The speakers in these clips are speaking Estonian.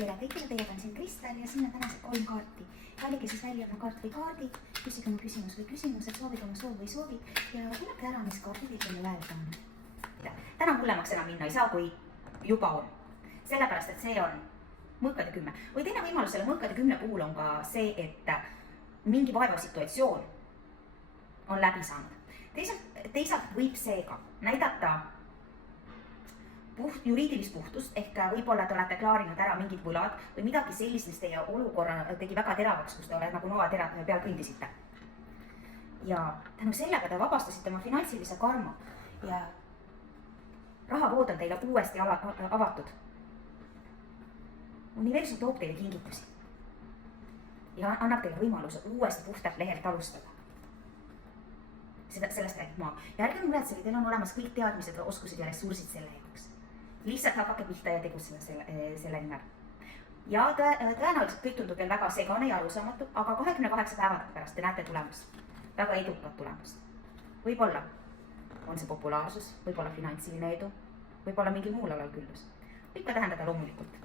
tere kõigile, teiega on siin Kristel ja siin on tänased 3 kaarti. Valige siis välja oma kaart või kaardid, küsige oma küsimus või küsimused, soovige oma soov või soovid ja kuulake ära, mis kaardid teile öelda on. Täna hullemaks enam minna ei saa, kui juba on. Sellepärast, et see on mõõkade 10. Või teine võimalus selle mõõkade 10 puhul on ka see, et mingi vaevav situatsioon on läbi saanud. Teisalt võib seega näidata juriidilist puhtust, ehk võib-olla te olete klaarinud ära mingid võlad või midagi sellist, mis teie olukorra tegi väga teravaks, kus te olete nagu noa peal kõndisite. Ja tänu sellega te vabastasite oma finantsilise karma ja rahavood on teile uuesti avatud. Universum toob teile kingitusi ja annab teile võimaluse uuesti puhtalt lehelt alustada. Sellest räägib maa. Ja ärge muretsege, teil on olemas kõik teadmised, oskused ja ressursid selle jaoks. Lihtsalt hakake pihta ja tegutseda selle nimel. Ja tõenäoliselt kõik tundub veel väga segane ja arusaamatu, aga 28 päeva pärast te näete tulemust. Väga edukat tulemust. Võib-olla on see populaarsus, võib-olla finantsiline edu, võib-olla mingi muul alal küllus. Võib ka tähendada loomulikult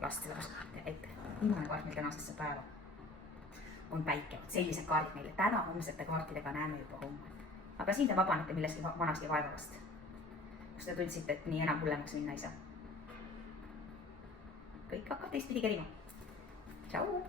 last, sellepärast, et viimane kaart meil tänasesse päeva on päike. Sellised kaardid meile täna homsete kaartidega näeme juba homme. Aga siin te vabanete millestki vanasti vaevavast, kus te tundsite, et nii enam hullemaks minna ei saa. Kõik hakkab teistpidi kerima. Tšau!